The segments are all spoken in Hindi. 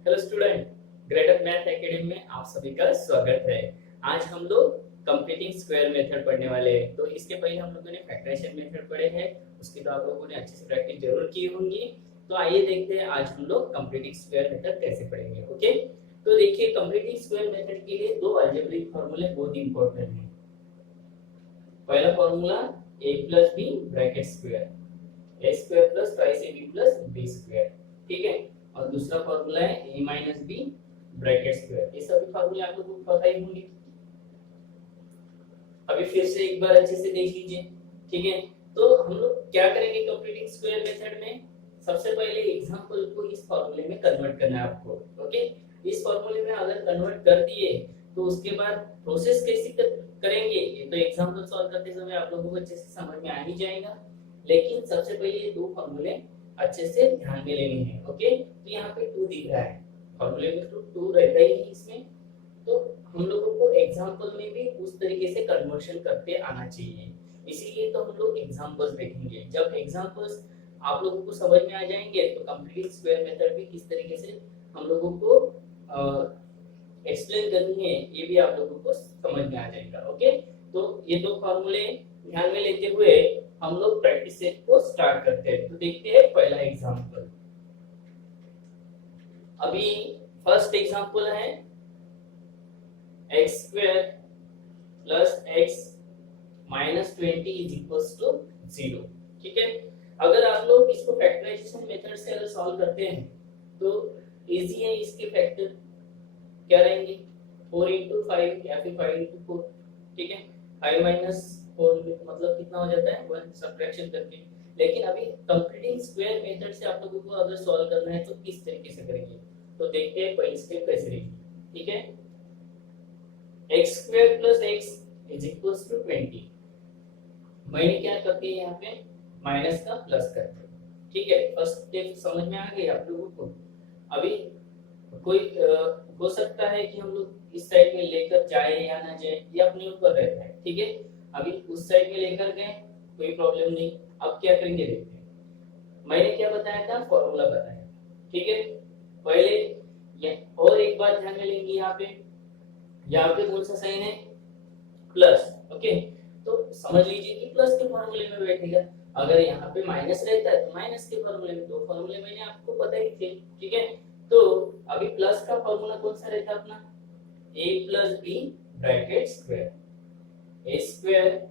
Hello student, grade up math academy में आप सभी का स्वागत है। आज हम लोग कंप्लीटिंग स्क्वायर मेथड पढ़ने वाले हैं। तो इसके पहले हम लोगों ने फैक्टराइजेशन मेथड पढ़े हैं, उसकी तो आप लोगों ने अच्छे से प्रैक्टिस जरूर की होंगी। तो आइए देखते हैं आज हम लोग कंप्लीटिंग स्क्वायर मेथड कैसे पढ़ेंगे। ओके, तो देखिए कंप्लीटिंग स्क्वायर मेथड के लिए दो अलजेब्रिक फॉर्मूले बहुत इंपॉर्टेंट हैं। पहला formula a plus B bracket square, a square plus twice ab plus b square, ठीक है। और दूसरा फॉर्मूला है a minus b bracket square. ये सभी फॉर्मूले आप लोगों को पता ही होंगे। अभी फिर से एक बार अच्छे से देख लीजिए, ठीक है। तो हम लोग क्या करेंगे कंप्लीटिंग स्क्वायर मेथड में, सबसे पहले एग्जांपल को इस फॉर्मूले में कन्वर्ट करना है आपको। ओके, इस फॉर्मूले में अगर कन्वर्ट कर दिए तो उसके बाद प्रोसेस कैसे करेंगे ये तो एग्जांपल सॉल्व करते समय आप लोगों को अच्छे से समझ में आ ही जाएगा। लेकिन सबसे पहले ये दो फॉर्मूले अच्छे से ध्यान में लेने हैं। ओके, तो यहाँ पे 2 दिख रहा है, फॉर्मूले में तो 2 रहता ही है इसमें। तो हम लोगों को एग्जांपल में भी उस तरीके से कन्वर्शन करते आना चाहिए। इसीलिए तो हम लोग एग्जांपल्स देखेंगे। जब एग्जांपल्स आप लोगों को समझ में आ जाएंगे तो कंप्लीट स्क्वायर मेथड भी किस तरीके से हम लोगों को एक्सप्लेन करनी है ये भी आप लोगों को समझ में आ जाएगा। ओके, तो ये दो फॉर्मूले ध्यान में लेते हुए हम लोग प्रैक्टिस सेट को स्टार्ट करते हैं। तो देखते हैं पहला एग्जांपल। अभी फर्स्ट एग्जांपल है x square plus x minus 20 is equals to 0, ठीक है। अगर आप लोग इसको फैक्टराइजेशन मेथड से अगर सॉल्व करते हैं तो इजी है। इसके फैक्टर क्या रहेंगे, 4 into 5 या फिर 5 into 4, ठीक है। 5 minus 4 मतलब कितना हो जाता है 1 सब्ट्रैक्शन करके। लेकिन अभी कंप्लीटिंग स्क्वायर मेथड से आप लोगों को अगर सॉल्व करना है तो किस तरीके से करेंगे, तो देखते हैं पहली स्टेप कैसे रहेगी, ठीक है। x square plus x is equals to 20। मैंने क्या करते हैं यहाँ पे माइनस का प्लस करते हैं, ठीक है। फर्स्ट स्टेप समझ में आ गई आप लोगों को। अभी कोई हो सकता है कि हम लोग इस साइड में लेकर जाए या ना जाए, ये अपने ऊपर रहता है, ठीक है। अभी उस साइड में लेकर गए कोई प्रॉब्लम नहीं। अब क्या करेंगे देखते हैं। मैंने क्या बताया था, फॉर्मूला बताया, ठीक है। पहले ये और एक बात ध्यान में लेंगे, यहाँ पे कौन सा साइन है, प्लस। ओके, तो समझ लीजिए कि प्लस के फॉर्मूले में बैठेगा। अगर यहाँ पे माइनस रहता है तो माइनस के फॉर्मूले में, दो फॉर्मूले मैंने आपको बताई थे, ठीक है। तो अभी प्लस का फॉर्मूला कौन सा रहता है अपना, a plus B bracket square, a square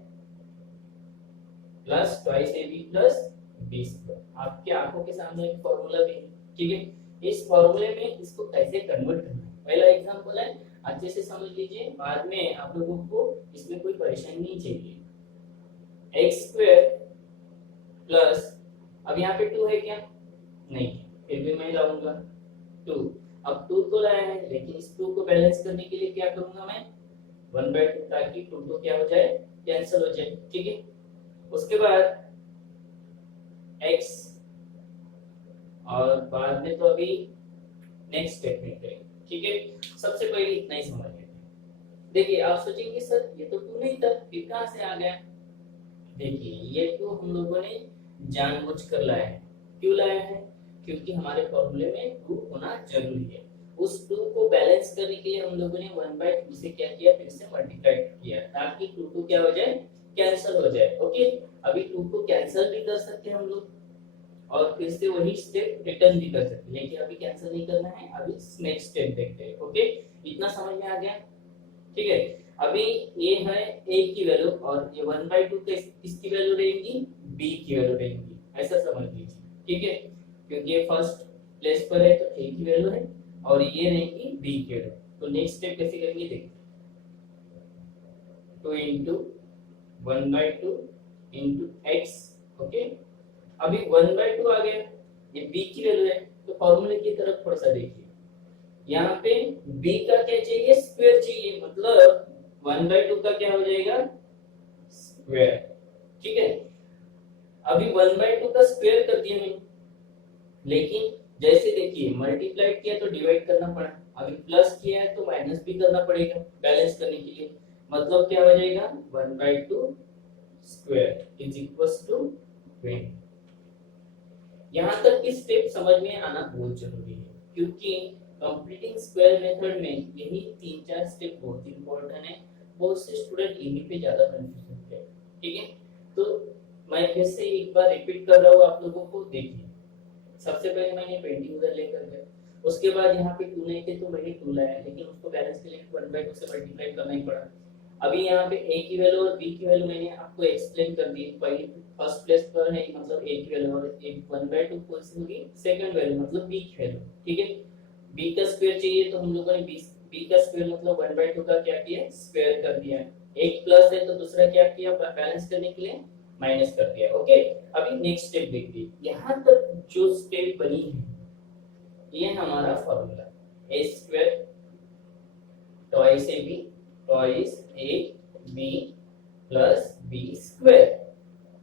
plus twice ab plus b square. आपके आंखों के सामने एक फॉर्मूला भी है, ठीक है। इस फॉर्मूले में इसको कैसे कन्वर्ट करना है, पहला एग्जांपल है, अच्छे से समझ लीजिए, बाद में आप लोगों को इसमें कोई परेशानी नहीं चाहिए। x स्क्वायर प्लस, अब यहाँ पे 2 है क्या, नहीं, फिर भी मैं लाऊंगा 2। अब 2 तो लाया है, लेकिन इस 2 को बैलेंस करने के लिए क्या करूंगा मैं, 1/2, ताकि 2 तो क्या हो जाए, कैंसिल हो जाए, ठीक है। उसके बाद x, और बाद में तो अभी नेक्स्ट स्टेप में करेंगे, ठीक है। सबसे पहले इतना ही समझ लेते हैं। देखिए आप सोचेंगे सर ये तो 2 नहीं था, फिर कहां से आ गया। देखिए ये 2 हम लोगों ने जानबूझकर लाया है। क्यों लाया है, क्योंकि हमारे फॉर्मूले में 2 होना जरूरी है। उस 2 को बैलेंस करने के लिए हम लोगों ने 1/2 से क्या किया, फिर से मल्टीप्लाई किया, ताकि 2 क्या हो जाए, कैंसिल हो जाए। ओके, अभी 2 को कैंसिल भी कर सकते हैं हम लोग, और फिर से वही स्टेप रिटर्न भी कर सकते हैं, लेकिन अभी कैंसिल नहीं करना है। अभी नेक्स्ट स्टेप देखते हैं। ओके, इतना समझ में आ गया, ठीक है। अभी ये है a की वैल्यू, और ये 1/2 किसकी वैल्यू रहेगी, b की वैल्यू रहेगी, ऐसा समझ लीजिए, ठीक है। क्योंकि ये फर्स्ट प्लेस पर है तो a की वैल्यू है, और ये रहेगी b की वैल्यू। तो नेक्स्ट स्टेप कैसे करेंगे देखिए, 2 into 1/2 into x। ओके, अभी 1/2 आ गया, ये b की वैल्यू है, तो फॉर्मूले की तरफ थोड़ा सा देखिए। यहाँ पे b का क्या चाहिए, स्क्वायर चाहिए, मतलब 1/2 का क्या हो जाएगा, स्क्वायर, ठीक है। अभी 1/2 का स्क्वायर कर दिया मैंने, लेकिन जैसे देखिए मल्टीप्लाई किया तो डिवाइड करना पड़ा, अभी प्लस किया है तो माइनस भी करना पड़ेगा बैलेंस करने के लिए। मतलब क्या हो जाएगा, 1/2 स्क्वायर इज इक्वल्स टू 20। यहाँ तक की स्टेप समझ में आना बहुत जरूरी है, क्योंकि कंप्लीटिंग स्क्वायर मेथड में यही 3-4 स्टेप बहुत इंपॉर्टेंट है। बहुत से स्टूडेंट इन्हीं पे ज्यादा कंफ्यूज होते हैं। ठीक है, तो मैं फिर से एक बार रिपीट कर रहा हूँ आप लोगों को। देखिए, सबसे पहले मैंने 20 उधर लेकर गया, उसके बाद यहाँ पे 2 नहीं थे तो मैंने 2 लाया, लेकिन उसको बैलेंस के लिए 1/2 से मल्टीप्लाई करना ही पड़ा। अभी यहाँ पे a की वैल्यू और b की वैल्यू मैंने आपको एक्सप्लेन कर दी। पहली फर्स्ट प्लेस पर है मतलब a की वैल्यू, और एक 1/2 कौन सी होगी, सेकंड वैल्यू मतलब b की वैल्यू। ठीक है, b का स्क्वायर चाहिए तो हम लोगों ने b का स्क्वायर मतलब 1/2 का क्या किया, स्क्वायर कर दिया। एक प्लस है तो दूसरा क्या किया, बैलेंस करने के लिए माइनस कर दिया। ओके, अभी नेक्स्ट स्टेप देखिए, यहाँ तक जो स्टेप बनी है ये हमारा formula a square twice ab twice ab plus b square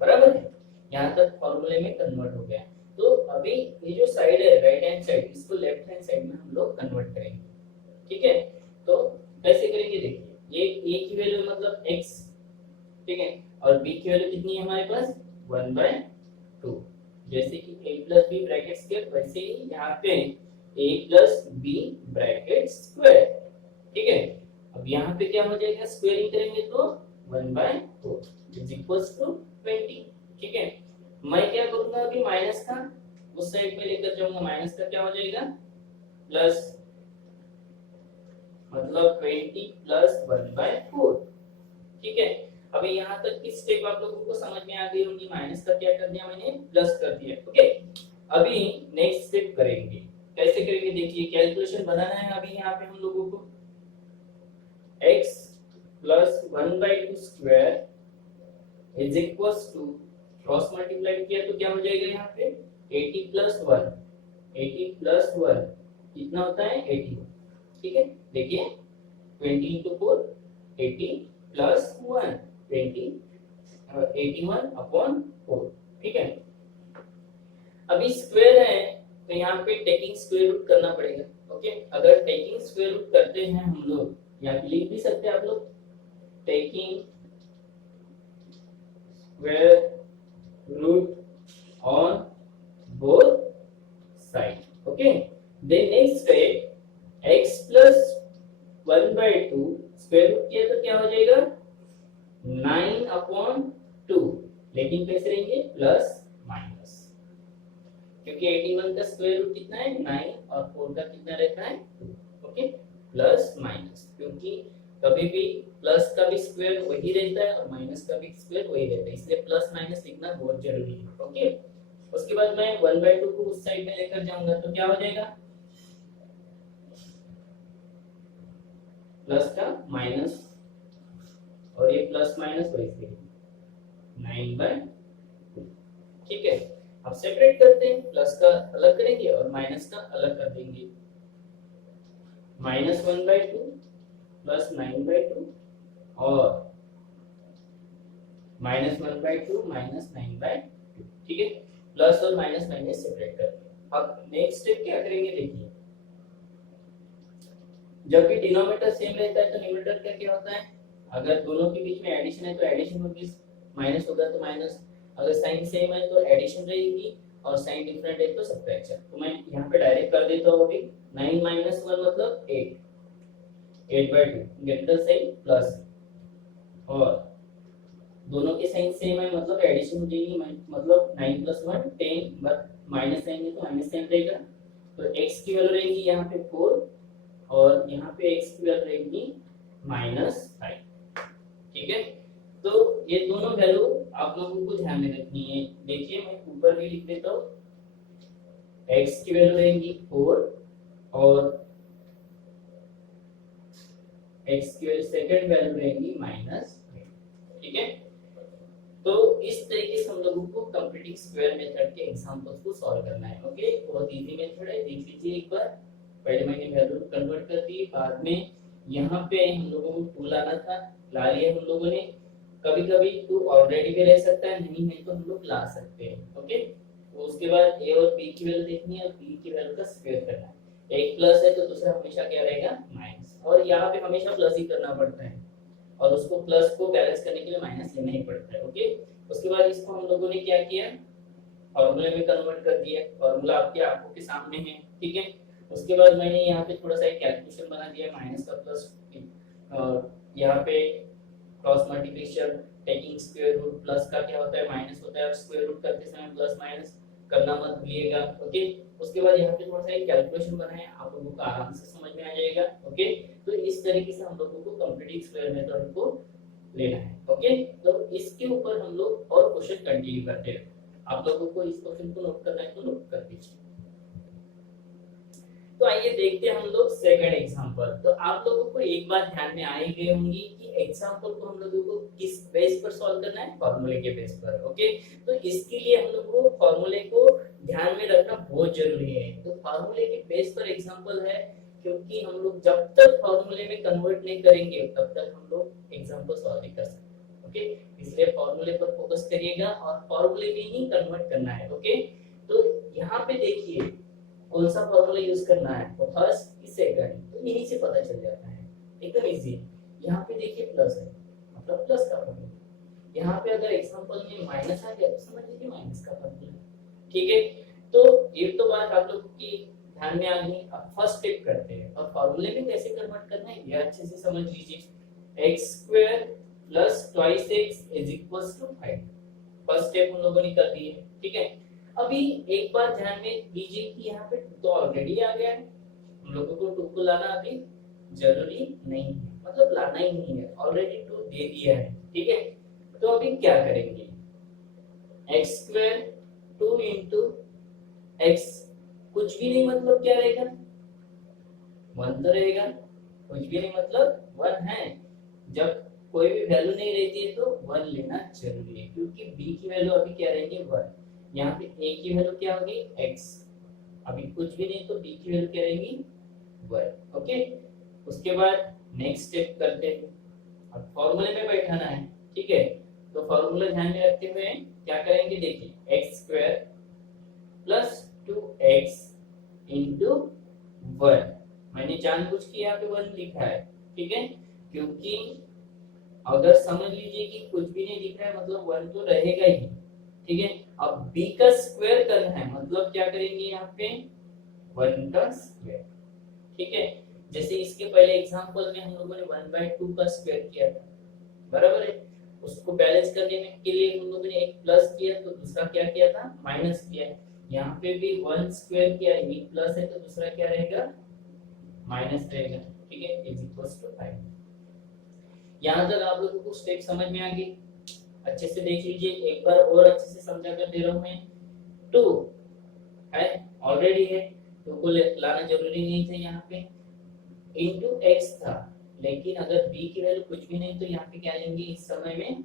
बराबर है। यहाँ तक फॉर्मूले में कन्वर्ट हो गया। तो अभी ये जो साइड है राइट हैंड साइड, इसको लेफ्ट हैंड साइड में हम लोग कन्वर्ट करेंगे। ठीक है, तो कैसे करेंगे देखिए, ये a की वैल्यू मतलब x, ठीक है, और b की वैल्यू कितनी है हमारे पास 1/2। जैसे कि a plus b bracket square, वैसे ही यहाँ पे a plus b bracket square. ठीक है, अब यहाँ पे क्या हो जाएगा, स्क्वायरिंग करेंगे तो 1/4 इज इक्वल्स टू 20। ठीक है, मैं क्या करूंगा अभी माइनस का उस साइड में लेकर जाऊंगा, माइनस का क्या हो जाएगा प्लस, मतलब 20 प्लस 1/4। ठीक है, अभी यहाँ तक की स्टेप आप लोगों को समझ में आ गई होंगी। माइनस का क्या कर दिया मैंने, प्लस कर दिया। ओके, अभी नेक्स्ट स्टेप करेंगे। कैसे करेंगे देखिए, कैलकुलेशन बनाना है अभी यहाँ पे हम लोगों को। x plus 1/2 square is equals to, cross multiply किया तो क्या हो जाएगा यहाँ पे 80 प्लस 1, 80 प्लस 1 कितना होता है 81। ठीक है, देखिए 20 into 4 80 प्लस 1 20 81 अपॉन 4। ठीक है, अभी स्क्वायर है तो यहाँ पे टेकिंग स्क्वायर रूट करना पड़ेगा। ओके, अगर टेकिंग स्क्वायर रूट करते हैं हम लोग, यहाँ पे लिख भी सकते हैं आप लोग, taking square root on both side. Okay, then next step x plus 1/2 square root किया तो क्या हो जाएगा 9 अपॉन 2, लेकिन कैसे रहेंगे प्लस माइनस, क्योंकि 81 का स्क्वायर रूट कितना है 9 और 4 का कितना रहता है 2। ओके, प्लस माइनस, क्योंकि कभी भी प्लस का भी स्क्वायर वही रहता है और माइनस का भी स्क्वायर वही रहता है, इसलिए प्लस माइनस लिखना बहुत जरूरी है। ओके, उसके बाद मैं 1/2 को उस साइड में लेकर जाऊंगा तो क्या हो जाएगा प्लस का माइनस, और ये प्लस माइनस वैसे 9/2। ठीक है, अब सेपरेट करते हैं, प्लस का अलग करेंगे और माइनस का अलग कर देंगे। माइनस 1/2 प्लस 9/2 और माइनस 1/2 माइनस 9/2। ठीक है, प्लस और माइनस माइनस सेपरेट करते हैं। अब नेक्स्ट स्टेप क्या करेंगे देखिए, जब भी डिनोमिनेटर सेम रहता है तो न्यूमरेटर का क्या होता है, अगर दोनों के बीच में एडिशन है तो एडिशन होगी, माइनस होगा तो माइनस, अगर साइन सेम है तो एडिशन रहेगी और साइन डिफरेंट है तो सब्ट्रैक्शन। तो मैं यहाँ पे डायरेक्ट कर देता हूँ अभी, 9 माइनस 1 मतलब 8, 8/2 ग्रेटर साइन प्लस, और दोनों के साइन सेम है मतलब एडिशन हो जाएगी, मतलब 9 प्लस 1 10, बट माइनस साइन है तो माइनस साइन रहेगा। तो x की वैल्यू रहेगी यहाँ पे 4 और यहाँ पे x की वैल्यू रहेगी -5। ठीक है, तो ये दोनों वैल्यू आप लोगों को ध्यान में रखनी है। देखिए मैं ऊपर भी लिख देता हूँ, x की वैल्यू रहेगी 4 और x की वैल्यू सेकंड वैल्यू रहेगी -5। ठीक है, तो इस तरीके से हम लोगों को कंप्लीटिंग स्क्वायर मेथड के एग्जांपल्स को सॉल्व करना है। ओके, बहुत इजी मेथड है, देख लीजिए एक बार। पहले मैंने वैल्यू कन्वर्ट कर दी, बाद में यहाँ पे हम लोगों को 2 लाना था, ला लिया हम लोगों ने। कभी कभी 2 ऑलरेडी भी रह सकता है, नहीं है तो हम लोग ला सकते हैं। ओके, तो उसके बाद a और b की वैल्यू देखनी है और b की वैल्यू का स्क्वायर करना है। एक प्लस है तो दूसरा हमेशा क्या रहेगा माइनस, और यहाँ पे हमेशा प्लस ही करना पड़ता है और उसको प्लस को बैलेंस करने के लिए माइनस लेना ही पड़ता है। ओके, उसके बाद इसको हम लोगों ने क्या किया, फॉर्मूले में कन्वर्ट कर दिया। फॉर्मूला आपकी आंखों के सामने है। ठीक है, उसके बाद मैंने यहाँ पे थोड़ा सा एक कैलकुलेशन बना दिया, माइनस का प्लस, यहाँ पे cross multiplication taking square root, plus का क्या होता है माइनस होता है, और स्क्वायर रूट करते समय प्लस माइनस करना मत भूलिएगा। ओके, उसके बाद यहाँ पे थोड़ा सा एक कैलकुलेशन बनाए, आप लोगों को आराम से समझ में आ जाएगा। ओके, तो इस तरीके से हम लोगों को कंप्लीट स्क्वायर मेथड को लेना है। ओके, तो इसके ऊपर हम लोग और क्वेश्चन कंटिन्यू करते हैं। आप लोगों को इस क्वेश्चन को नोट करना है तो नोट कर दीजिए। तो आइए देखते हैं हम लोग सेकंड एग्जांपल। तो आप लोगों को एक बात ध्यान में आ ही गई होंगी कि एग्जांपल को हम लोगों को किस बेस पर सॉल्व करना है, फार्मूले के बेस पर। ओके, तो इसके लिए हम लोगों को फार्मूले को ध्यान में रखना बहुत जरूरी है। तो फार्मूले के बेस पर एग्जांपल है, क्योंकि हम लोग जब तक फार्मूले में कन्वर्ट नहीं करेंगे तब तक हम लोग एग्जांपल सॉल्व नहीं कर सकते। ओके, इसलिए फार्मूले पर फोकस करिएगा और फार्मूले में ही कन्वर्ट करना है। ओके, तो यहाँ पे देखिए कौन सा फॉर्मूला यूज करना है, तो फर्स्ट की सेकंड, तो यही से पता चल जाता है, एकदम इजी। यहाँ पे देखिए प्लस है, मतलब प्लस का फॉर्मूला। यहाँ पे अगर एग्जांपल में माइनस आ गया तो समझ लीजिए माइनस का फॉर्मूला। ठीक है, तो ये तो बात आप लोगों की ध्यान में आ गई। अब फर्स्ट स्टेप करते हैं, और फॉर्मूले में कैसे कन्वर्ट करना है ये अच्छे से समझ लीजिए। x square plus twice x is equals to 5। First step हम लोगों ने कर दी है। ठीक है, अभी एक बार ध्यान में दीजिए कि यहाँ पे तो ऑलरेडी आ गया है, हम लोगों को 2 को लाना अभी जरूरी नहीं है, मतलब लाना ही नहीं है, ऑलरेडी 2 दे दिया है। ठीक है, तो अभी क्या करेंगे, x स्क्वायर 2 इंटू x, कुछ भी नहीं मतलब क्या रहेगा, 1 तो रहेगा, कुछ भी नहीं मतलब 1 है। जब कोई भी वैल्यू नहीं रहती है तो 1 लेना जरूरी है, क्योंकि b की वैल्यू अभी क्या रहेंगे 1, यहाँ पे a की वैल्यू क्या होगी x, अभी कुछ भी नहीं तो b की वैल्यू क्या रहेगी 1। ओके, उसके बाद नेक्स्ट स्टेप करते हैं, अब फॉर्मूले में बैठाना है। ठीक है, तो फॉर्मूला ध्यान में रखते हुए क्या करेंगे, देखिए x square plus 2x into 1, मैंने जानबूझ के यहाँ पे 1 लिखा है। ठीक है, क्योंकि अगर समझ लीजिए कि कुछ भी नहीं दिख रहा है मतलब 1 तो रहेगा ही। ठीक है, अब b का स्क्वायर करना है, मतलब क्या करेंगे यहाँ पे 1 का स्क्वायर। ठीक है, जैसे इसके पहले एग्जांपल में हम लोगों ने 1/2 का स्क्वायर किया था, बराबर है। उसको बैलेंस करने में के लिए हम लोगों ने एक प्लस किया तो दूसरा क्या किया था माइनस किया। यहाँ पे भी 1 स्क्वायर किया, एक प्लस है तो दूसरा क्या रहेगा माइनस रहेगा। ठीक है, इज इक्वल्स टू 5। यहाँ तक आप लोगों को स्टेप समझ में आ गई, अच्छे से देख लीजिए, एक बार और अच्छे से समझा कर दे रहा हूं मैं। 2 है ऑलरेडी है, 2 को लाना जरूरी नहीं था यहाँ पे, इनटू x था, लेकिन अगर b की वैल्यू कुछ भी नहीं तो यहाँ पे क्या लेंगे इस समय में।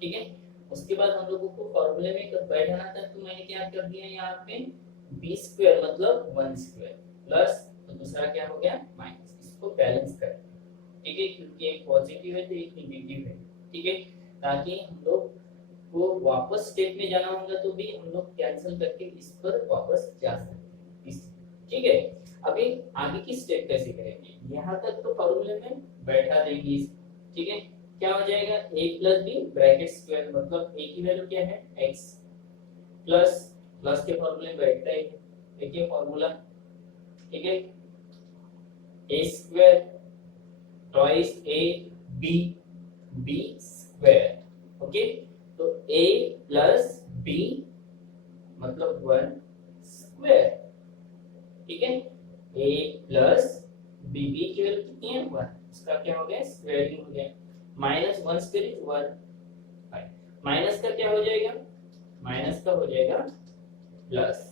ठीक है, उसके बाद हम लोगों को फॉर्मूले में बैठाना था, तो मैंने क्या कर दिया यहाँ पे b स्क्वायर मतलब 1 स्क्वायर प्लस, तो दूसरा क्या हो गया माइनस, इसको बैलेंस कर। ठीक है, क्योंकि एक पॉजिटिव है तो एक नेगेटिव है। ठीक है, ताकि हम लोग को वापस स्टेप में जाना होगा तो भी हम लोग कैंसिल करके इस पर वापस जा सकते हैं। ठीक है, अभी आगे की स्टेप कैसे करेंगे, यहाँ तक तो फॉर्मूले में बैठा देंगे। ठीक है, क्या हो जाएगा a plus B bracket square, मतलब a की वैल्यू क्या है x, प्लस प्लस के फॉर्मूले में बैठता है, देखिए फॉर्मूला। ठीक है, a square twice a b b square. Okay, तो a प्लस b मतलब 1 स्क्वायर। ठीक है, a प्लस b, b की वैल्यू कितनी है 1, इसका क्या हो गया स्क्वायरिंग हो गया, माइनस 1 स्क्वायर इज 1, माइनस का क्या हो जाएगा, माइनस का हो जाएगा प्लस।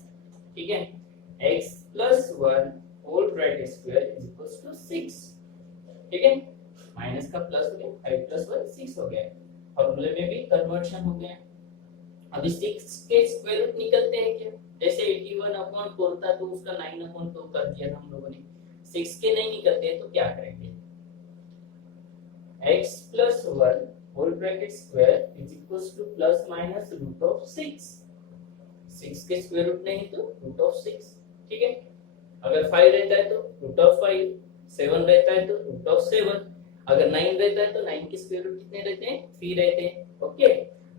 ठीक है, x plus 1 whole bracket square is equals to 6। ठीक है, माइनस का प्लस हो गया, 5 प्लस 1 6 हो गया, फॉर्मूले में भी कन्वर्शन हो गया। अभी 6 के स्क्वायर रूट निकलते हैं क्या, जैसे 81/4 था तो उसका 9/2 कर दिया था हम लोगों ने, 6 के नहीं निकलते तो क्या करेंगे, x plus 1 whole bracket square is equals to plus minus root of 6, 6 के स्क्वायर रूट नहीं तो रूट ऑफ 6। ठीक है, अगर 5 रहता है तो रूट ऑफ 5, 7 रहता है तो रूट ऑफ 7, अगर 9 रहता है तो 9 के स्क्वायर रूट कितने रहते हैं 3 रहते हैं। ओके,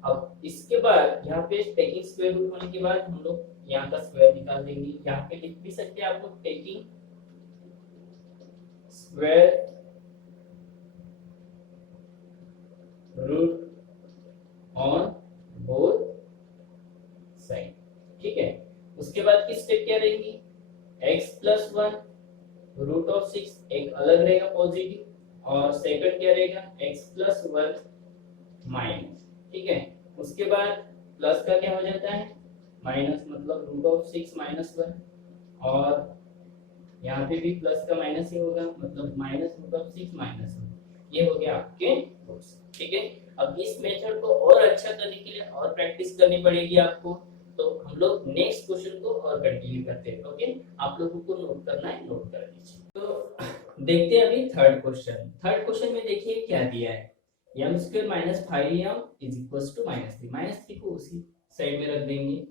अब इसके बाद यहाँ पे टेकिंग स्क्वायर रूट होने के बाद हम लोग यहाँ का स्क्वायर निकाल देंगे। यहाँ पे लिख भी सकते हैं आप लोग taking square root on both side, ठीक है। उसके बाद की स्टेप क्या रहेगी, x प्लस 1 रूट ऑफ 6 एक अलग रहेगा पॉजिटिव, और सेकंड क्या रहेगा x प्लस 1 माइनस, ठीक है। उसके बाद प्लस का क्या हो जाता है माइनस, मतलब रूट ऑफ 6 माइनस 1, और यहाँ पे भी प्लस का माइनस ही होगा, मतलब माइनस रूट ऑफ 6 माइनस 1। ये हो गया आपके रूट्स, ठीक है। अब इस मेथड को और अच्छा करने के लिए और प्रैक्टिस करनी पड़ेगी आपको, तो हम लोग नेक्स्ट क्वेश्चन को और कंटिन्यू करते हैं, ओके। आप लोगों को नोट करना है, नोट कर लीजिए। तो देखते हैं अभी थर्ड क्वेश्चन। थर्ड क्वेश्चन में देखिए क्या दिया है, m square minus 5m is equal to -3। -3 को उसी साइड में रख देंगे।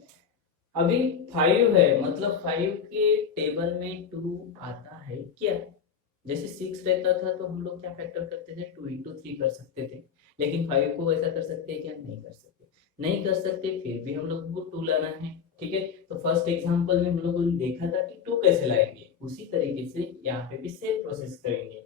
अभी 5 है, मतलब 5 के टेबल में 2 आता है क्या। जैसे 6 रहता था तो हम लोग क्या फैक्टर करते थे, 2 into 3 कर सकते थे, लेकिन 5 को वैसा कर सकते हैं क्या, नहीं कर सकते। नहीं कर सकते, फिर भी हम लोग को 2 लाना है, ठीक है। तो फर्स्ट एग्जांपल में हम लोगों ने देखा था कि 2 कैसे लाएंगे, उसी तरीके से यहाँ पे भी सेम प्रोसेस करेंगे।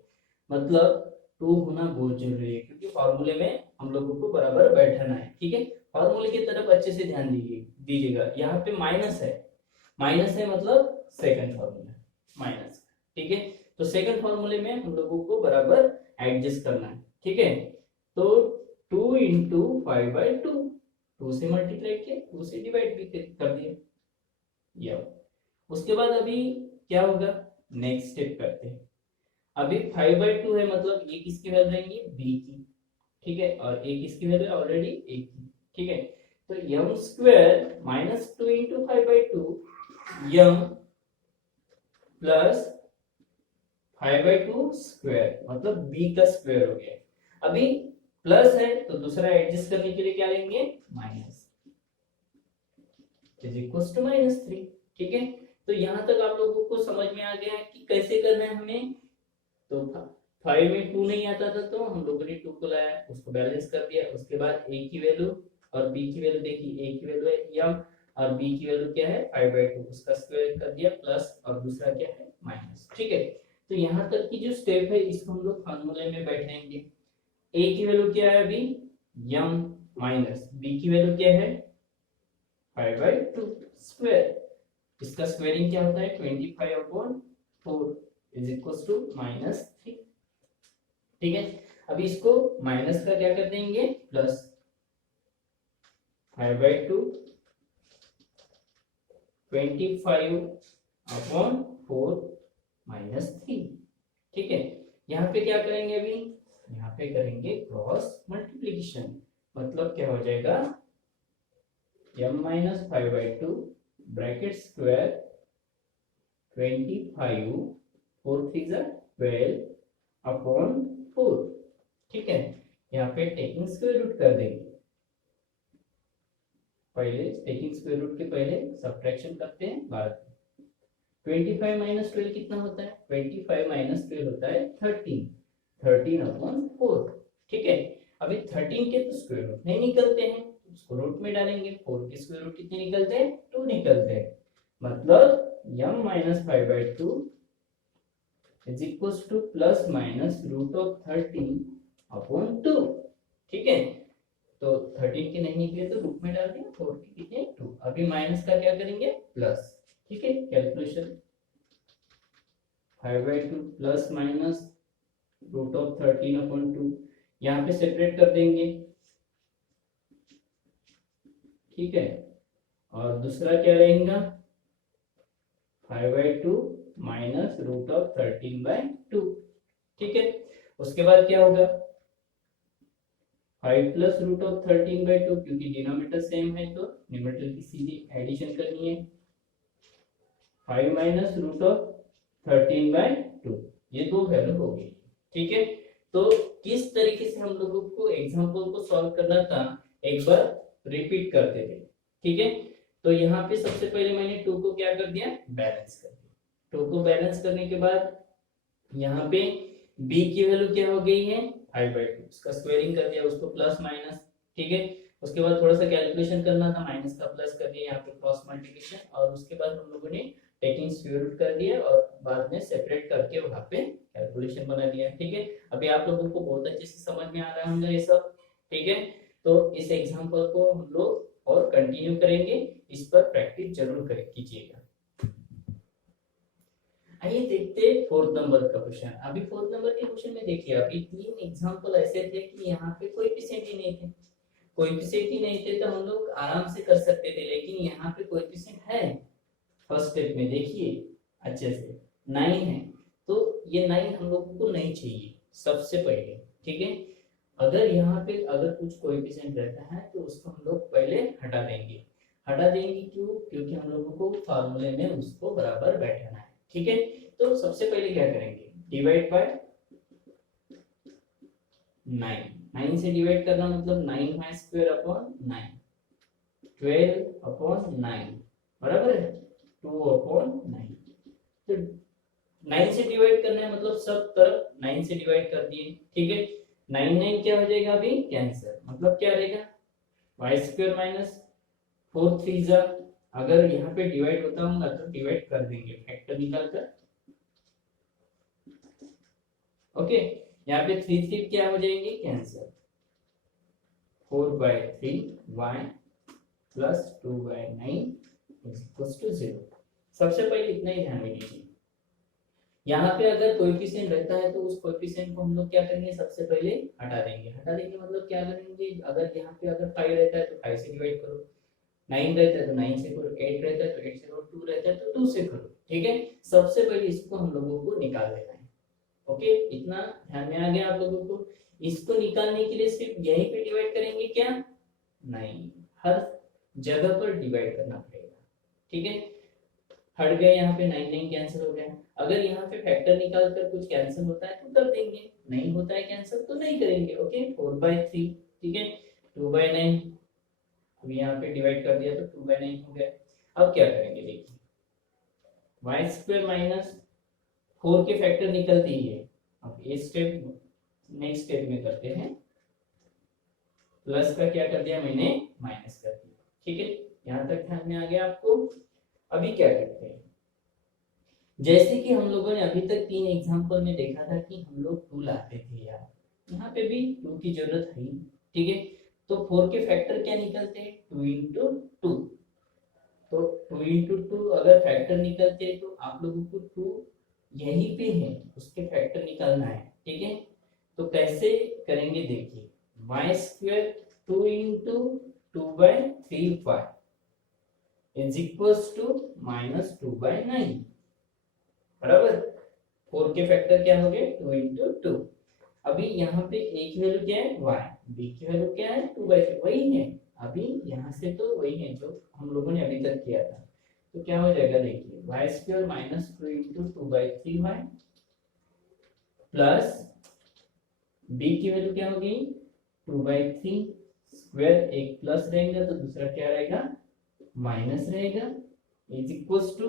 मतलब 2 होना बहुत जरूरी है, क्योंकि फॉर्मूले में हम लोगों को बराबर बैठाना है, ठीक है। फॉर्मूले की तरफ अच्छे से ध्यान दीजिएगा। यहाँ पे माइनस है, माइनस है मतलब सेकंड फॉर्मूला माइनस, ठीक है। तो सेकंड फॉर्मूले में हम लोगों को बराबर एडजस्ट करना है, ठीक है। तो 2 इंटू 5/2, 2 से मल्टीप्लाई किया, 2 से डिवाइड भी कर दिया, ये। उसके बाद अभी क्या होगा, नेक्स्ट स्टेप करते हैं। अभी 5/2 है, मतलब ये किसकी वैल्यू रहेंगी, b की, ठीक है, और a किसकी वैल्यू ऑलरेडी a की, ठीक है। तो m square minus 2 into 5/2 m plus 5/2 square, मतलब b का स्क्वायर हो गया। अभी प्लस है तो दूसरा एडजस्ट करने के लिए क्या लेंगे, माइनस, इज इक्वल टू -3, ठीक है। तो यहां तक आप लोगों को समझ में आ गया है कि कैसे करना है हमें। तो 5 में 2 नहीं आता था तो हम लोगों ने 2 को लाया, उसको बैलेंस कर दिया। उसके बाद a की वैल्यू और b की वैल्यू देखी, a की वैल्यू है m और b की वैल्यू क्या है 5/2, उसका स्क्वायर कर दिया प्लस, और दूसरा क्या है माइनस, ठीक है। तो यहाँ तक की जो स्टेप है इसको हम लोग फॉर्मूले में बैठाएंगे। a की वैल्यू क्या है अभी m माइनस b की वैल्यू क्या है 5/2 स्क्वायर, इसका स्क्वायरिंग क्या होता है 25/4 इज इक्वल टू -3, ठीक है। अभी इसको माइनस का क्या कर देंगे प्लस, 5/2 25/4 -3, ठीक है। यहाँ पे क्या करेंगे अभी, यहाँ पे करेंगे क्रॉस मल्टीप्लीकेशन, मतलब क्या हो जाएगा m minus 5/2 bracket square 25 4 3 12 upon 4, ठीक है। यहाँ पे टेकिंग स्क्वायर रूट कर देंगे, पहले टेकिंग स्क्वायर रूट के पहले सब्ट्रैक्शन करते हैं बाद। 25 माइनस 12 कितना होता है, 25 माइनस 12 होता है 13, 13/4, ठीक है। अभी 13 के तो स्क्वायर रूट नहीं निकलते हैं, उसको रूट में डालेंगे, 4 के स्क्वायर रूट कितने निकलते हैं 2 निकलते हैं, मतलब m minus 5/2 is equal to plus minus root of 13/2, ठीक है। तो 13 के नहीं निकले तो रूट में डाल दिया, 4 के कितने 2। अभी माइनस का क्या करेंगे प्लस, ठीक है। Calculation 5/2 plus minus root of 13/2, यहाँ पे सेपरेट कर देंगे, ठीक है। और दूसरा क्या रहेगा 5/2 माइनस रूट ऑफ 13/2, ठीक है। उसके बाद क्या होगा 5 प्लस रूट ऑफ 13/2, क्योंकि डिनोमिनेटर सेम है तो न्यूमरेटर की सीधी एडिशन करनी है, 5 माइनस रूट ऑफ 13/2, ये दो वैल्यू हो गई, ठीक है। तो किस तरीके से हम लोगों को एग्जांपल को सॉल्व करना था एक बार रिपीट करते थे, ठीक है। तो यहाँ पे सबसे पहले मैंने 2 को क्या कर दिया बैलेंस कर दिया। 2 को बैलेंस करने के बाद यहाँ पे b की वैल्यू क्या हो गई है 5/2, उसका स्क्वायरिंग कर दिया, उसको प्लस माइनस, ठीक है। उसके बाद थोड़ा सा कैलकुलेशन करना था, माइनस का प्लस कर दिया यहाँ पे क्रॉस मल्टीप्लिकेशन, और उसके बाद हम लोगों ने टेकिंग स्क्वायर रूट कर दिया और बाद में सेपरेट करके वहां पे कैलकुलेशन बना दिया। ठीक है, अभी आप लोगों को बहुत अच्छे से समझ में आ रहा होगा ये सब। ठीक है, तो इस एग्जांपल को हम लोग और कंटिन्यू करेंगे, इस पर प्रैक्टिस जरूर कीजिएगा। आइए देखते हैं फोर्थ नंबर का क्वेश्चन। अभी फोर्थ नंबर के क्वेश्चन में देखिए, अभी तीन एग्जांपल ऐसे थे कि यहाँ पे कोएफिशिएंट ही नहीं थे, कोएफिशिएंट ही नहीं थे तो हम लोग आराम से कर सकते थे, लेकिन यहाँ पे कोएफिशिएंट है। फर्स्ट स्टेप में देखिए अच्छे से 9 है, तो ये 9 हम लोगों को नहीं चाहिए सबसे पहले। ठीक है, अगर यहाँ पे अगर कुछ कोएफिशिएंट रहता है तो उसको हम लोग पहले हटा देंगे। हटा देंगे क्यों? क्योंकि हम लोगों को फार्मूले में उसको बराबर बैठाना है। ठीक है, तो सबसे पहले क्या करेंगे, डिवाइड बाय 9। 9 से डिवाइड करना मतलब 9 स्क्वायर अपॉन 9, 12 अपॉन 9 बराबर है 2 अपॉन 9। तो 9 से डिवाइड करना है मतलब सब तरफ 9 से डिवाइड कर दिए। ठीक है, 9 9 क्या हो जाएगा अभी कैंसिल, मतलब क्या रहेगा वाई स्क्वायर माइनस 4 3 जा, अगर यहाँ पे डिवाइड होता होगा तो डिवाइड कर देंगे फैक्टर निकाल कर। ओके, यहाँ पे 3 3 क्या हो जाएंगे cancel, 4/3 y plus 2/9 is equals to 0। सबसे पहले इतना ही ध्यान में दीजिए, यहाँ पे अगर कोएफिशिएंट रहता है तो उस कोएफिशिएंट को हम लोग क्या करेंगे, सबसे पहले हटा देंगे। हटा देंगे मतलब क्या करेंगे, अगर यहाँ पे अगर 5 रहता है तो 5 से डिवाइड करो, 9 रहता है तो 9 से करो, 8 रहता है तो 8 से करो, 2 रहता है तो 2 से करो। ठीक है, सबसे पहले इसको हम लोगों को निकाल लेना है। ओके, इतना ध्यान में आ गया आप लोगों को। इसको निकालने के लिए सिर्फ यहीं पे डिवाइड करेंगे क्या, नहीं, हर जगह पर डिवाइड करना पड़ेगा। ठीक है, हट गए यहाँ पे 9 9 कैंसिल हो गया। अगर यहाँ पे फैक्टर निकाल कर कुछ कैंसिल होता है तो कर देंगे, नहीं होता है कैंसिल तो नहीं करेंगे। ओके, 4/3। ठीक है, 2/9 अब यहाँ पे डिवाइड कर दिया तो 2/9 हो गया। अब क्या करेंगे देखिए, वाई स्क्वायर माइनस 4 के फैक्टर निकलते ही है। अब ये स्टेप नेक्स्ट स्टेप में करते हैं, प्लस का क्या कर दिया मैंने, माइनस कर दिया। ठीक है, यहाँ तक ध्यान में आ गया आपको। अभी क्या करते हैं, जैसे कि हम लोगों ने अभी तक 3 एग्जांपल में देखा था कि हम लोग 2 लाते थे यार, यहाँ पे भी 2 की जरूरत है। ठीक है, तो 4 के फैक्टर क्या निकलते हैं, 2 into 2। तो 2 into 2 अगर फैक्टर निकलते हैं तो आप लोगों को 2 यहीं पे है, उसके फैक्टर निकालना है। ठीक है, तो कैसे करेंगे देखिए, y square 2 into 2/3y is equals to -2/9 बराबर। 4 के फैक्टर क्या हो गए, 2 into 2। अभी यहाँ पे a की वैल्यू क्या है y, b की वैल्यू क्या है 2/3, वही है। अभी यहाँ से तो वही है जो हम लोगों ने अभी तक किया था। तो क्या हो जाएगा देखिए, y square minus 2 into 2/3y plus b की वैल्यू क्या होगी 2/3 स्क्वायर, एक प्लस रहेगा तो दूसरा क्या रहेगा माइनस रहेगा, इज इक्वल्स टू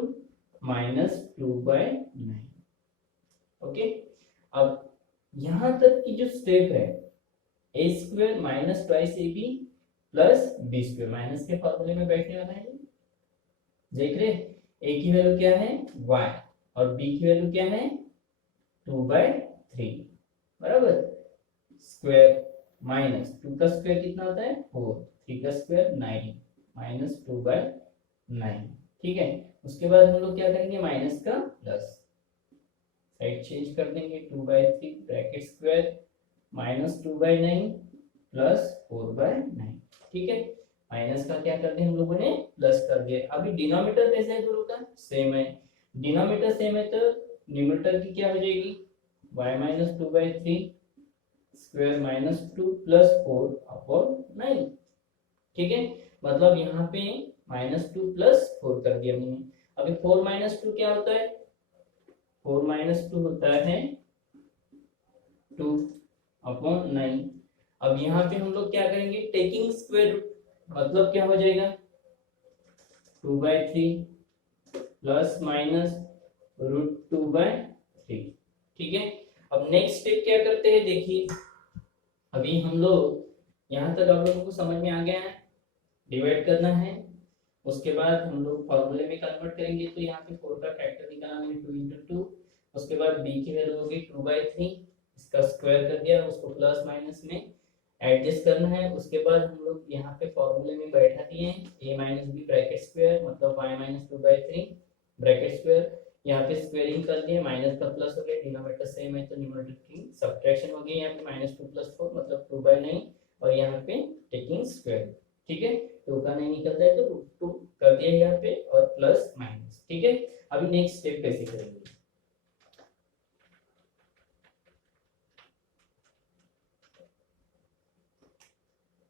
-2/9। ओके, अब यहां तक की जो स्टेप है a square minus twice ab plus b square, minus के फॉर्मूले में बैठने वाला है। देख रहे, a की वैल्यू क्या है y और b की वैल्यू क्या है 2/3 बराबर, स्क्वायर माइनस 2 का स्क्वायर कितना होता है 4, 3 का स्क्वायर 9 माइनस 2/9। ठीक है, उसके बाद हम लोग क्या करेंगे, माइनस का प्लस, साइड चेंज कर देंगे, 2/3 ब्रैकेट स्क्वायर माइनस 2/9 प्लस 4/9। ठीक है, माइनस का क्या कर दिया हम लोगों ने, प्लस कर दिया। अभी डिनोमिनेटर कैसे है दोनों का, सेम है, डिनोमिनेटर सेम है तो न्यूमरेटर की क्या हो जाएगी y minus 2/3 square minus 2 plus 4 upon 9। ठीक है, मतलब यहाँ पे -2 प्लस 4 कर दिया मैंने। अभी 4 माइनस 2 क्या होता है, 4 माइनस 2 होता है 2 अपॉन 9। अब यहाँ पे हम लोग क्या करेंगे, टेकिंग स्क्वायर रूट, मतलब क्या हो जाएगा 2/3 प्लस माइनस √2/3। ठीक है, अब नेक्स्ट स्टेप क्या करते हैं देखिए, अभी हम लोग यहाँ तक आप लोगों को समझ में आ गया है? डिवाइड करना है, उसके बाद हम लोग फॉर्मूले में कन्वर्ट करेंगे, तो यहाँ पे 4 का फैक्टर निकाला मैंने 2 into 2, उसके बाद b की वैल्यू होगी 2/3, इसका स्क्वायर कर दिया, उसको प्लस माइनस में एडजस्ट करना है। उसके बाद हम लोग यहाँ पे फॉर्मूले में बैठा दिए a minus b bracket square मतलब y माइनस 2/3 ब्रैकेट स्क्वायर, यहाँ पे स्क्वायरिंग कर दिए, माइनस का प्लस हो गया, डिनोमिनेटर सेम है तो न्यूमरेटर की सब्ट्रैक्शन हो गई, यहाँ पे -2 + 4 मतलब 2/9 और यहाँ पे टेकिंग स्क्वायर, ठीक है। 2 का नहीं निकलता है तो √2 कर दिया यहाँ पे और प्लस माइनस, ठीक है। अभी नेक्स्ट स्टेप कैसे करेंगे?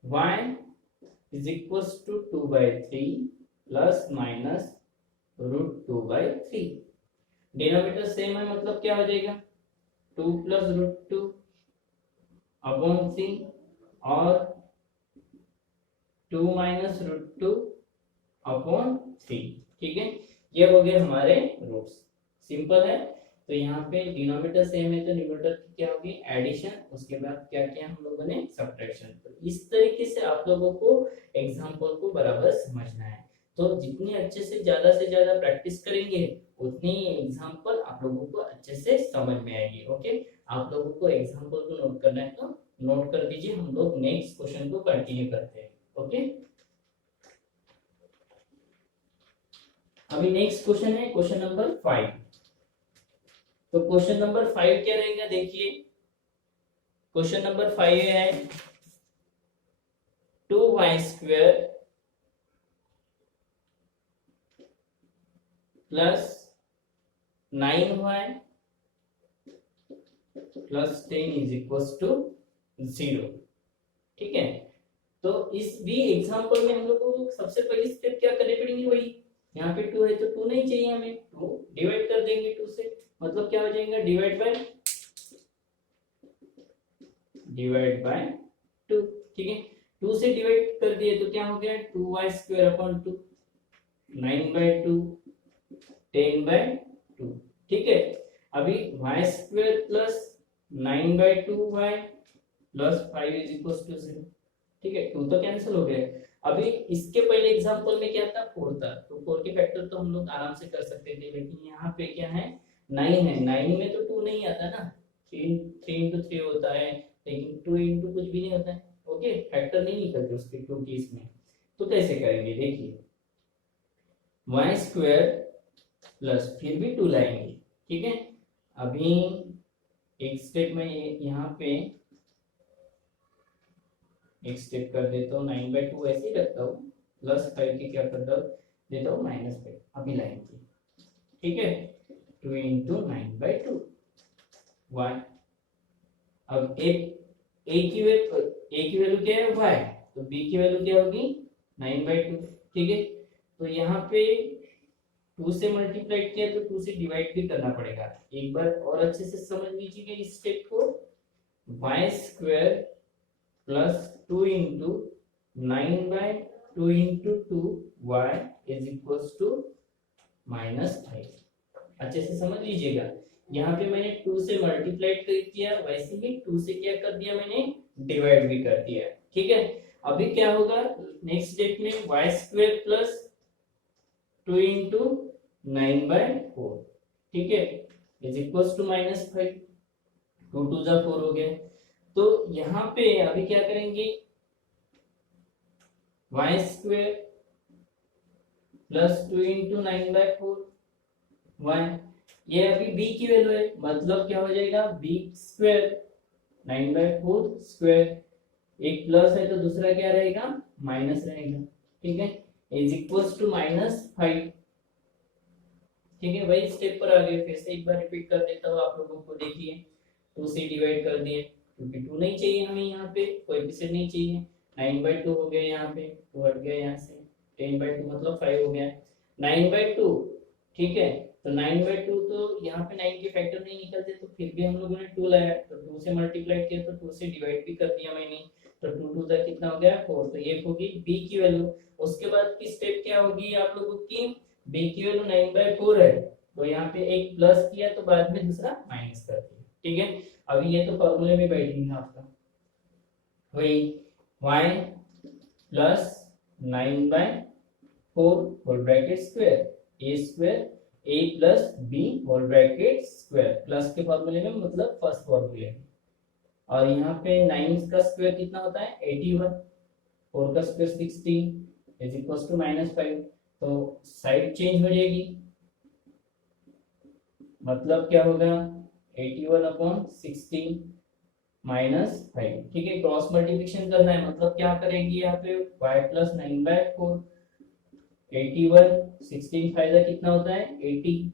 y is equals to 2/3 plus minus √2/3, denominator same है मतलब क्या हो जाएगा 2 + √2 अपॉन 3 और 2 - √2 अपॉन 3, ठीक है। ये हो गए हमारे रूट्स, सिंपल है। तो यहाँ पे डिनोमिनेटर सेम है तो न्यूमरेटर की क्या होगी एडिशन, उसके बाद क्या किया हम लोगों ने सब्ट्रैक्शन। तो इस तरीके से आप लोगों को एग्जांपल को बराबर समझना है। तो जितनी अच्छे से ज्यादा प्रैक्टिस करेंगे उतनी एग्जांपल आप लोगों को अच्छे से समझ में आएगी। ओके, आप लोगों को एग्जांपल को नोट करना है तो नोट कर दीजिए, हम लोग नेक्स्ट क्वेश्चन को कंटिन्यू करते हैं। ओके, अभी नेक्स्ट क्वेश्चन है क्वेश्चन नंबर 5। तो क्वेश्चन नंबर 5 क्या रहेगा देखिए, क्वेश्चन नंबर 5 है 2y² plus 9y plus 10 is equal to 0, ठीक है। तो इस भी एग्जांपल में हम लोग को सबसे पहली स्टेप क्या करनी पड़ेगी, वही यहाँ पे 2 है तो 2 नहीं चाहिए हमें, 2 डिवाइड कर देंगे 2 से, मतलब क्या हो जाएगा डिवाइड बाय 2, ठीक है। 2 से डिवाइड कर दिए तो क्या हो गया 2y² अपॉन 2, 9/2 10/2, ठीक है। अभी y² plus 9/2y plus 5 is equal to 0, ठीक है। 2 तो कैंसिल हो गए। अभी इसके पहले एग्जांपल में क्या था 4 था, तो 4 के फैक्टर तो हम लोग आराम से कर सकते थे, लेकिन यहाँ पे क्या है 9 है, 9 में तो 2 नहीं आता ना, 3 into 3 होता है, लेकिन 2 into कुछ भी नहीं होता है। ओके, फैक्टर नहीं निकलते उसके 2 की इसमें। तो कैसे करेंगे देखिए, y² प्लस फिर भी 2 लाएंगे, ठीक है। अभी एक स्टेप में यहाँ पे एक स्टेप कर देता हूँ, 9/2 ऐसे ही रखता हूँ, प्लस 5 के क्या करता हूँ देता हूँ -5, अभी लाएंगे, ठीक है। 2 into 9/2 y, अब a की वैल्यू क्या है y, तो b की वैल्यू क्या होगी 9/2, ठीक है। तो यहाँ पे 2 से मल्टीप्लाई किया तो 2 से डिवाइड भी करना पड़ेगा। एक बार और अच्छे से समझ लीजिएगा इस स्टेप को, y² plus 2 into 9/2 into 2y is equal to -5। अच्छे से समझ लीजिएगा, यहाँ पे मैंने 2 से मल्टीप्लाई किया, वैसे ही 2 से क्या कर दिया मैंने डिवाइड भी कर दिया, ठीक है। अभी क्या होगा नेक्स्ट स्टेप में y² प्लस 2 into 9/4, ठीक है, इज इक्वल टू -5, 2 2 जा 4 हो गया। तो यहाँ पे अभी क्या करेंगे y² प्लस 2 into 9/4 y, ये अभी b की वैल्यू है, मतलब क्या हो जाएगा b² 9/4 स्क्वायर, एक प्लस है तो दूसरा क्या रहेगा माइनस रहेगा, ठीक है, इज इक्वल टू -5, ठीक है। वही स्टेप पर आ गए, फिर से एक बार रिपीट कर देता हूँ आप लोगों को, देखिए 2 से डिवाइड कर दिए क्योंकि 2 नहीं चाहिए हमें, यहाँ पे कोएफिशिएंट नहीं चाहिए, 9/2 हो गया, यहाँ पे 2 हट गया, यहाँ से 10/2 मतलब 5 हो गया, 9/2, ठीक है। तो 9/2 तो यहाँ पे 9 के फैक्टर नहीं निकलते, तो फिर भी हम लोगों ने 2 लाया, तो 2 से मल्टीप्लाई किया तो 2 से डिवाइड भी कर दिया मैंने, तो 2 2 तक कितना हो गया 4, तो ये होगी b की वैल्यू। उसके बाद की स्टेप क्या होगी आप लोगों की, b की वैल्यू 9/4 है, तो यहाँ पे एक प्लस किया तो बाद में दूसरा माइनस कर दिया, ठीक है। अभी ये तो फॉर्मूले में बैठेगा आपका, वही y plus 9/4 whole bracket square a square a plus b whole bracket square, plus के फॉर्मूले में मतलब फर्स्ट फॉर्मूले में। और यहाँ पे 9 का स्क्वायर कितना होता है 81, 4 का स्क्वायर 16 इज इक्वल टू -5। तो साइड चेंज हो जाएगी, मतलब क्या होगा 81/16 -5। ठीक है, क्रॉस मल्टीप्लिकेशन करना है, मतलब क्या करेंगे यहाँ पे y प्लस 9/4, 81 16 फायदा कितना होता है 80।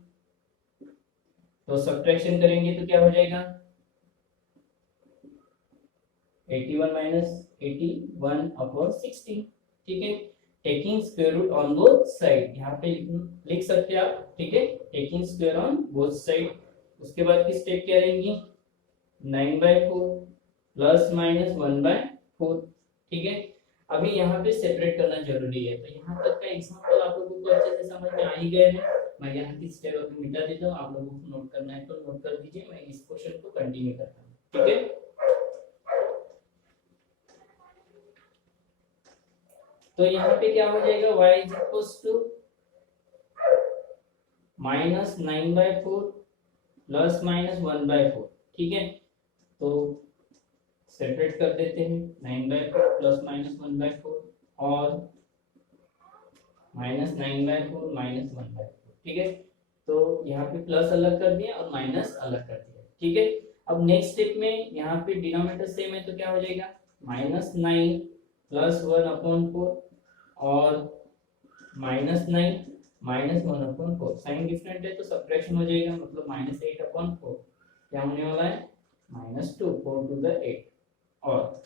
तो सब्ट्रैक्शन करेंगे तो क्या हो जाएगा 81 माइनस 81/16। ठीक है, taking square root on both side, यहाँ पे लिख सकते हैं आप। ठीक है, taking square on both side. उसके बाद की स्टेप क्या रहेंगी 9/4 प्लस माइनस 1/4। ठीक है, अभी यहाँ पे सेपरेट करना जरूरी है। तो यहाँ तक का एग्जांपल आप लोगों को अच्छे से समझ में आ ही गए हैं। मैं यहाँ की स्टेप अभी मिटा देता हूँ, आप लोगों को नोट करना है तो नोट कर दीजिए, मैं इस क्वेश्चन को कंटिन्यू करता हूँ। ठीक है, तो यहाँ पे क्या हो जाएगा y is equal to -9/4 plus -1/4। ठीक है, तो सेपरेट कर देते हैं 9/4 प्लस -1/4 और -9/4 -1/4। ठीक है, तो यहाँ पे प्लस अलग कर दिया और माइनस अलग कर दिया। ठीक है, अब नेक्स्ट स्टेप में यहाँ पे डिनोमिनेटर सेम है तो क्या हो जाएगा -9 प्लस 1/4 और -9 -1/4। साइन डिफरेंट है तो सब्ट्रैक्शन हो जाएगा, मतलब -8/4 क्या होने वाला है -2, 4 to the 8 और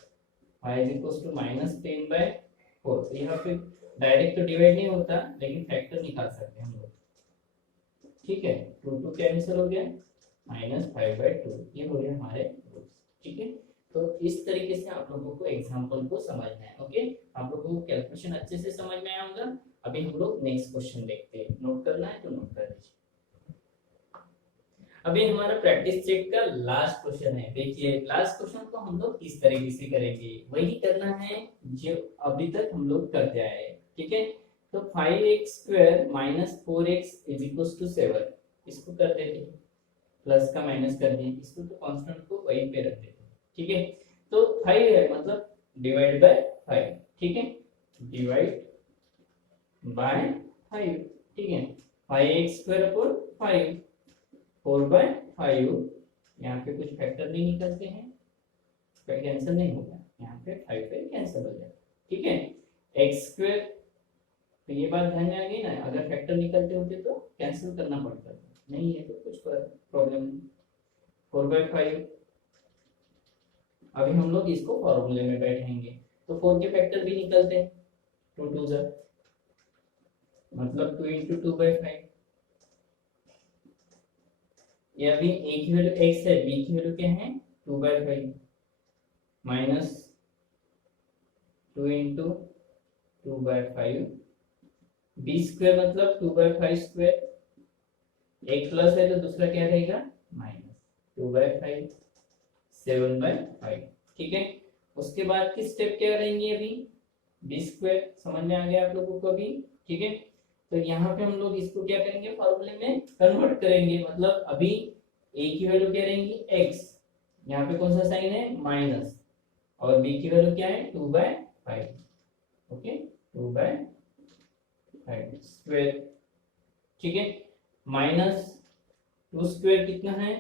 y is equals to -10/4। तो यहाँ पे डायरेक्ट तो डिवाइड नहीं होता, लेकिन फैक्टर निकाल सकते हैं हम लोग। ठीक है, 2 कैंसिल हो गया, -5/2 ये हो गया हमारे रूट्स। ठीक है, तो इस तरीके से आप लोगों को एग्जांपल को समझना है। ओके, आप लोगों को कैलकुलेशन अच्छे से समझ में आया होगा। अभी हम लोग नेक्स्ट क्वेश्चन देखते हैं, नोट करना है तो नोट कर लीजिए। अभी हमारा प्रैक्टिस सेट का लास्ट क्वेश्चन है। देखिए लास्ट क्वेश्चन को हम लोग किस तरीके से करेंगे, वही करना है जो अभी तक हम लोग करते आए हैं। ठीक है, तो 5x² - 4x = 7, इसको कर देते हैं, प्लस का माइनस कर दिए, इसको तो कांस्टेंट को वहीं पे रख देते हैं। ठीक है, तो 5 है मतलब डिवाइड बाय 5। ठीक है, डिवाइड बाय 5। ठीक है, 5x² 5, 4/5। यहाँ पे कुछ फैक्टर नहीं निकलते हैं, कैंसिल नहीं होगा, यहाँ पे 5 पे कैंसिल हो जाएगा। ठीक है, x², तो ये बात ध्यान में आ गई ना, अगर फैक्टर निकलते होते तो कैंसिल करना पड़ता था, नहीं है तो कुछ प्रॉब्लम नहीं। 4/5। अभी हम लोग इसको फॉर्मूले में बैठाएंगे तो 4 के फैक्टर भी निकलते हैं, 2 2 जा मतलब 2 × 2/5। ये अभी a की वैल्यू x है, b की वैल्यू क्या है 2/5 माइनस 2 × 2/5, b² मतलब 2/5²। एक प्लस है तो दूसरा क्या रहेगा माइनस 2/5, 7/5। ठीक है, उसके बाद की स्टेप क्या रहेंगी अभी b² समझ में आ गया आप लोगों को अभी। ठीक है, तो यहाँ पे हम लोग इसको क्या करेंगे फॉर्मूले में कन्वर्ट करेंगे, मतलब अभी a की वैल्यू क्या रहेंगी x, यहाँ पे कौन सा साइन है माइनस, और b की वैल्यू क्या है 2/5। ओके, 2/5²। ठीक है, -2² कितना है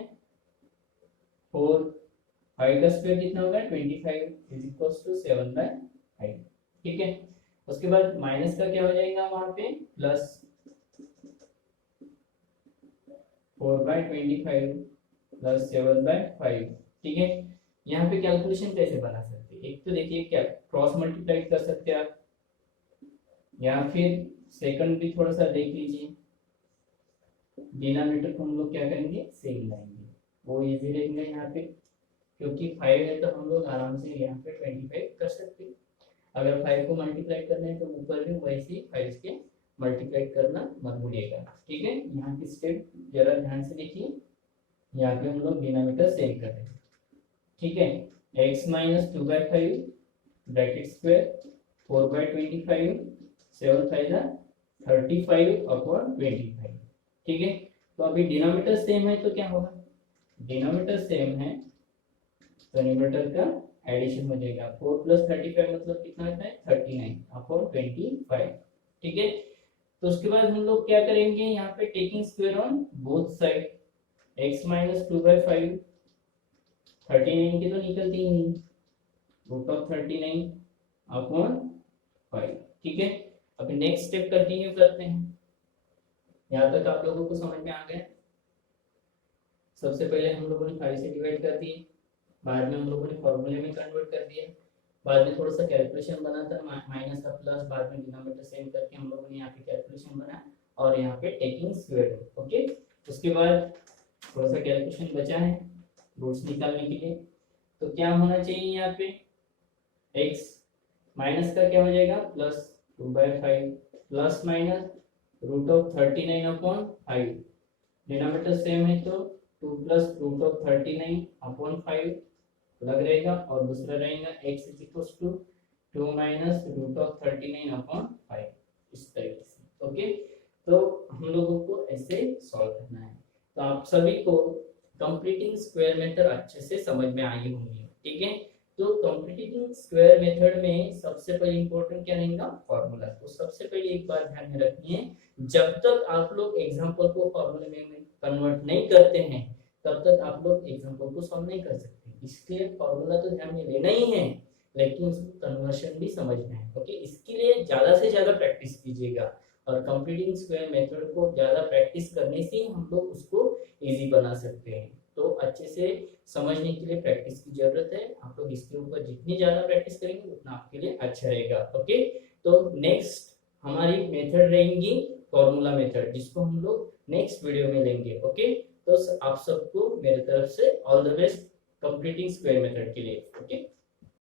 4, 5 का स्क्वायर कितना होगा 25 = 7/5। ठीक है, उसके बाद माइनस का क्या हो जाएगा वहां पे प्लस 4/25 प्लस 7/5। ठीक है, यहाँ पे कैलकुलेशन कैसे बना सकते हैं, एक तो देखिए क्या क्रॉस मल्टीप्लाई कर सकते हैं आप, या फिर सेकंड भी थोड़ा सा देख लीजिए, डिनोमिनेटर को हम लोग क्या करेंगे सेम लाएंगे, वो इजी रहेगा यहाँ पे, क्योंकि 5 है तो हम लोग आराम से यहाँ पे 25 कर सकते हैं। अगर 5 को मल्टीप्लाई करना है तो ऊपर भी वैसे ही 5 के मल्टीप्लाई करना मत भूलिएगा। ठीक है, यहाँ की स्टेप जरा ध्यान से देखिए, यहाँ पे हम लोग डिनोमिनेटर सेम कर रहे हैं। ठीक है, x - 2/5 ब्रैकेट स्क्वायर 4/25, 7 5 35 अपॉन 25। ठीक है, तो अभी डिनोमिनेटर सेम है तो क्या होगा, डिनोमिनेटर सेम है तो न्यूमरेटर का एडिशन हो जाएगा। 4 + 35 मतलब कितना आता है 39 अपॉन 25। ठीक है, तो उसके बाद हम लोग क्या करेंगे, यहाँ पे taking square on both side, x - 2/5 39 की तो निकलती ही नहीं, √39 अपॉन 5। ठीक है, अभी नेक्स्ट स्टेप कंटिन्यू करते हैं। यहाँ तक आप लोगों को समझ में आ गया। सबसे पहले हम लोगों ने 5 से डिवाइड कर दिए, बाद में हम लोगों ने फॉर्मूले में कन्वर्ट कर दिया, बाद में थोड़ा सा कैलकुलेशन बना था, माइनस का प्लस, बाद में डिनोमिनेटर सेम करके हम लोगों ने यहाँ पे कैलकुलेशन बनाया और यहाँ पे टेकिंग स्क्वायर। ओके, उसके बाद थोड़ा सा कैलकुलेशन बचा है रूट्स निकालने के लिए, तो क्या होना चाहिए यहाँ पे x माइनस का क्या हो जाएगा +2/5 plus minus √39 upon 5, denominator same है तो 2 + √39 अपॉन 5 लग रहेगा और दूसरा रहेगा x = 2 - √39 अपॉन 5, इस तरीके से। ओके, तो हम लोगों को ऐसे सॉल्व करना है। तो आप सभी को कंप्लीटिंग स्क्वायर मेथड अच्छे से समझ में आई होंगी। ठीक है, तो कंप्लीटिंग स्क्वायर मेथड में सबसे पहले इंपॉर्टेंट क्या रहेगा, फॉर्मूला। तो सबसे पहले एक बात ध्यान में रखनी है, जब तक आप लोग एग्जांपल को फॉर्मूले में कन्वर्ट नहीं करते हैं तब तक आप लोग एग्जांपल को सॉल्व नहीं कर सकते। इसलिए फॉर्मूला तो ध्यान में लेना ही है, लेकिन उसको कन्वर्शन भी समझना है। ओके, इसके लिए ज्यादा से ज्यादा प्रैक्टिस कीजिएगा और कंप्लीटिंग स्क्वायर मेथड को ज्यादा प्रैक्टिस करने से हम लोग उसको इजी बना सकते हैं। तो अच्छे से समझने के लिए प्रैक्टिस की जरूरत है। आप लोग इसके ऊपर जितनी ज्यादा प्रैक्टिस करेंगे उतना आपके लिए अच्छा रहेगा। ओके, तो नेक्स्ट हमारी मेथड रहेंगी फॉर्मूला मेथड, जिसको हम लोग नेक्स्ट वीडियो में लेंगे। ओके, तो आप सबको मेरे तरफ से all the best completing square method के लिए। ओके।